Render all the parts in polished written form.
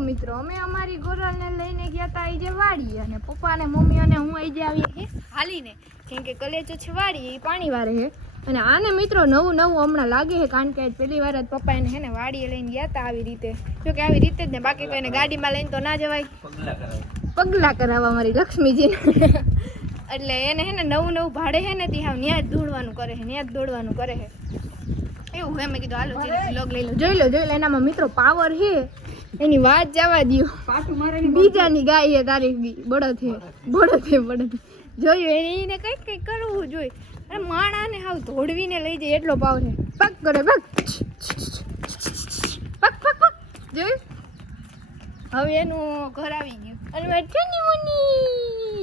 મિત્રો અમે અમારી ગોરલને લઈને ગયા હતા આજે વાડી અને પપ્પા ને મમ્મી અને હું આજે આવી હાલીને કેમ કે કલેજો છે વાડી એ પાણી વારે છે અને આને મિત્રો નવું હમણાં લાગે છે કારણ કે પહેલી વાર જ પપ્પા એને હેને વાડીએ લઈને ગયા હતા આવી રીતે જો કે આવી રીતે જ ને બાકી કોઈને ગાડીમાં લઈને તો ના જવાય પગલા કરાવવા મારી લક્ષ્મીજીને એટલે એને હેને નવું ભાડે છે ને ત્યાં ન્યા જ દોડવાનું કરે છે ન્યા જ દોડવાનું કરે છે એવું હે મેં કીધું હાલો વ્લોગ લઈ લો જોઈ લો એનામાં મિત્રો પાવર છે એની વાત જવા દો બીજાની ગાય છે તારી બળદ છે જોયું એને કઈક કરવું જોઈએ અરે માણાને હાવ ધોડવીને લઈ જાય એટલો પાવર છે પગ કરે પગ જોયું હવે એનું ઘર આવી ગયું અને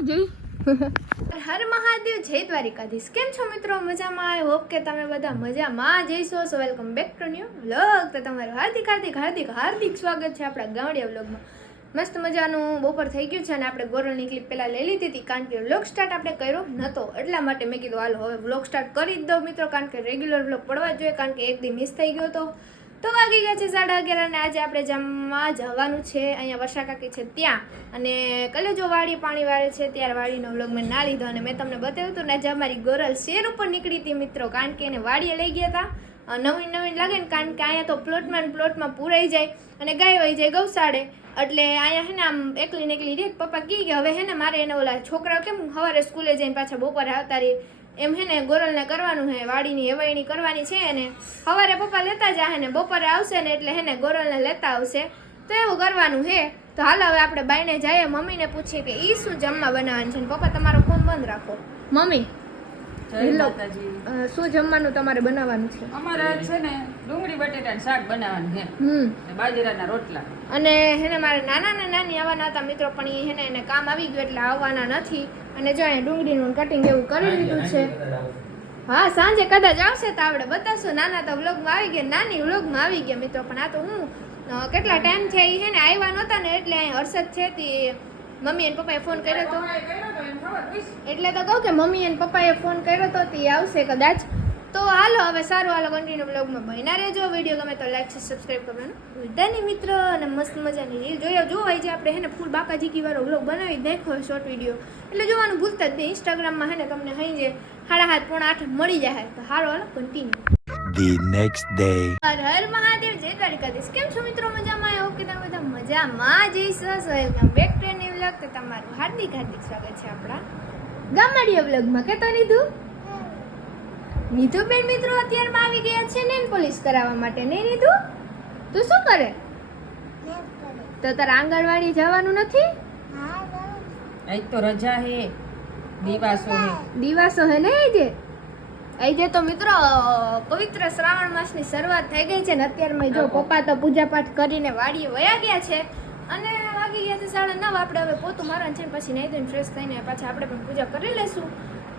જોયું હર મહાદેવ જય દ્વારિકાધીશ કેમ છો મિત્રો મજામાં આઈ હોપ કે તમે બધા મજામાં જઈશો so welcome back to new vlog તો તમારું હાર્દિક સ્વાગત છે આપણા ગામડિયા વ્લોગમાં મસ્ત મજાનું બપોર થઈ ગયું છે અને આપણે ગોરલની ક્લિપ પહેલાં લઈ લીધી હતી કારણ કે વ્લોગ સ્ટાર્ટ આપણે કર્યો નહોતો એટલા માટે મેં કીધું હાલો હવે વ્લોગ સ્ટાર્ટ કરી જ દઉં મિત્રો કારણ કે રેગ્યુલર વ્લોગ પડવા જોઈએ કારણ કે એક દી મિસ થઈ ગયો તો વાગી ગયા છે 11:30 અને આજે આપણે જામમાં જવાનું છે અહીંયા વર્ષા કાકી છે ત્યાં અને કલેજો વાડી પાણી વાળે છે ત્યારે વાડીનો વ્લોગ મેં ના લીધો અને મેં તમને બતાવ્યું હતું ને આજે અમારી ગોરલ શેર ઉપર નીકળી હતી મિત્રો કારણ કે એને વાડીએ લઈ ગયા હતા નવીન લાગે ને કારણ કે અહીંયા તો પ્લોટમાં પૂરાઈ જાય અને ગાય વહી જાય ગૌશાળે એટલે અહીંયા હે ને આમ એકલી રે પપ્પા કહી કે હવે હે ને મારે એને ઓલા છોકરાઓ કેમ સવારે સ્કૂલે જઈને પાછા બપોરે આવતા રહી એમ હે ને ગોરલને કરવાનું હે વાડીની હેવાઈની કરવાની છે અને સવારે પપ્પા લેતા જાય ને બપોરે આવશે ને એટલે હે ને ગોરલને લેતા આવશે તો એવું કરવાનું હે તો હાલ હવે આપણે બાઈને જઈએ મમ્મીને પૂછીએ કે ઈ શું જમવા બનાવવાનું છે ને પપ્પા તમારો ફોન બંધ રાખો મમ્મી શું જમવાનું તમારે બનાવવાનું છે અમારે છે ને ડુંગળી બટેટાનું શાક બનાવવાનું છે બાજરાના રોટલા અને હેને મારે નાના ને નાની આવવાના હતા મિત્રો પણ એ હેને એને કામ આવી ગયું એટલે આવવાના નથી અને જો અહીંયા ડુંગળીનું કટિંગ એવું કરી લીધું છે હા સાંજે કદાચ આવશે તો આપણે બતાવશું નાના તો વ્લોગમાં આવી ગયા નાની વ્લોગમાં આવી ગયા મિત્રો પણ આ તો હું કેટલા ટાઈમ છે એ હે ને આવ્યા નહોતા ને એટલે અહીં હર્ષદ છે તે મમ્મી અને પપ્પાએ ફોન કર્યો હતો એટલે તો કહું કે મમ્મી અને પપ્પાએ ફોન કર્યો હતો તે આવશે કદાચ તો હાલો હવે સારું હાલો કન્ટિન્યુ બ્લોગમાં બન્યા રહેજો વિડીયો ગમે તો લાઈક સબસ્ક્રાઈબ કરવાનું ભૂલતા નહીં મિત્રો અને મસ્ત મજાની રીલ જોવાય છે આપણે હે ને ફૂલ બાકાજીકી વાળો વ્લોગ બનાવી નાખ્યો શોર્ટ વિડીયો એટલે જોવાનું ભૂલતા જ નહીં ઇન્સ્ટાગ્રામમાં હે ને તમને અહીં જે 7:30 મળી જાય તો હારો હાલો કન્ટિન્યુ The next day. હર મહાદેવ જય દ્વારિકાધીશ કેમ છો મિત્રો મજામાં આવ્યો કે તમે બધા મજામાં જઈશો welcome back to new vlog તો તમારું હાર્દિક સ્વાગત છે આપણા ગામડિયા વ્લોગમાં કે તો નીધુ બેન મિત્રો અત્યારમાં આવી ગયા છે નેલ પોલિશ કરાવવા માટે નહીં નીધુ તું શું કરે તો તારા આંગણવાડી જવાનું નથી આજ તો રજા હે દિવાસો હે ને આજે તો મિત્રો પવિત્ર શ્રાવણ માસની શરૂઆત થઈ ગઈ છે ને અત્યારમાં જો પપ્પા તો પૂજા પાઠ કરીને વાડીએ વયા ગયા છે અને વાગી ગયા છે 9:30 આપણે હવે પોતું મારવાનું છે પછી નાઈ ધોઈને ફ્રેશ થઈને પાછા આપણે પણ પૂજા કરી લેશું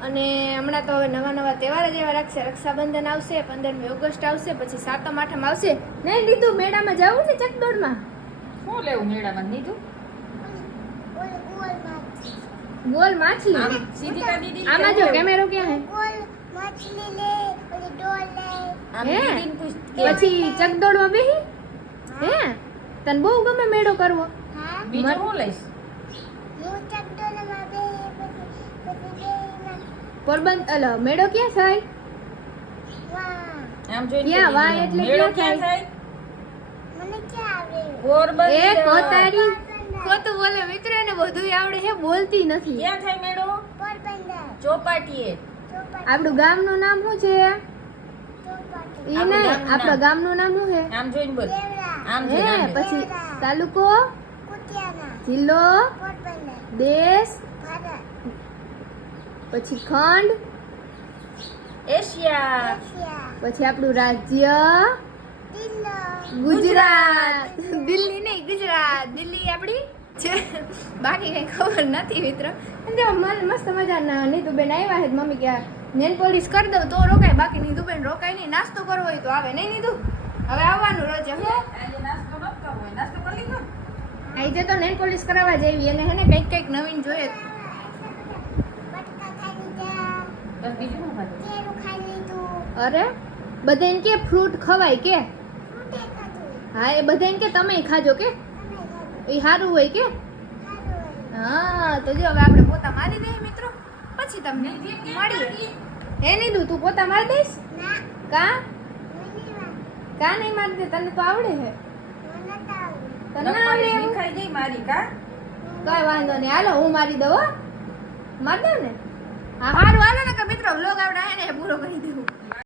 અને હમણાં તો હવે નવા તહેવાર જ એવા રાખશે રક્ષાબંધન આવશે 15મી ઓગસ્ટ આવશે પછી 7મ 8મ આવશે નહીં લીધું મેળામાં જવું છે ચકદોડમાં શું લેવું મેળામાં લીધું ગોલ માછલી આમાં જો કેમેરો ક્યાં હે પછી ચકદોડમાં બેહી હે તને બહુ ગમે મેળો કરવો બીજું હું લઈશ પોરબંદર મેળો ક્યાં થાય આમ જોઈને ક્યાં વાય એટલે ક્યાં થાય મને ક્યાં આવે પોરબંદર એ કોતારી કોતું બોલે મિત્ર એને બધું આવડે છે બોલતી નથી ક્યાં થાય મેળો પોરબંદર ચોપાટીએ આપણું ગામનું નામ શું છે ઈ નહીં આપણા ગામનું નામ શું છે આમ જોઈને બોલ આમ હે પછી તાલુકો જિલ્લો દેશ પછી ખંડ એશિયા પછી આપણું રાજ્ય ગુજરાત દિલ્હી નહીં ગુજરાત દિલ્હી આપણી છે બાકી કઈ ખબર નથી મિત્ર મસ્ત મજાના નીતુબેન આવ્યા છે મમ્મી કે નેલ પોલિશ કરી દઉં તો રોકાય બાકી નીતુબેન રોકાય નહીં નાસ્તો કરવો હોય તો આવે નહીં નીતુ હવે આવવાનું રોજ નાસ્તો કરી લીધો આજે તો નેલ પોલિશ કરાવવા જેવી એને હે ને કંઈક નવીન જોઈએ બસ બીજું શું ખાધું અરે બધાને કે ફ્રૂટ ખવાય કે હા એ બધાને કે તમે ખાજો કે એ સારું હોય કે હા તો જો હવે આપણે પોતા મારી દઈએ મિત્રો પછી તમને મળીએ હે નીધું તું પોતા મારી દઈશ કા કા નહીં મારી દે તને તો આવડે છે તને ના આવડે એવું? ખાઈ જઈ મારી કા કઈ વાંધો નહીં હાલો હું મારી દઉં હો મારી દઉં ને હા સારું હાલો ને કે મિત્રો વ્લોગ આપણે આને પૂરો કરી દઉં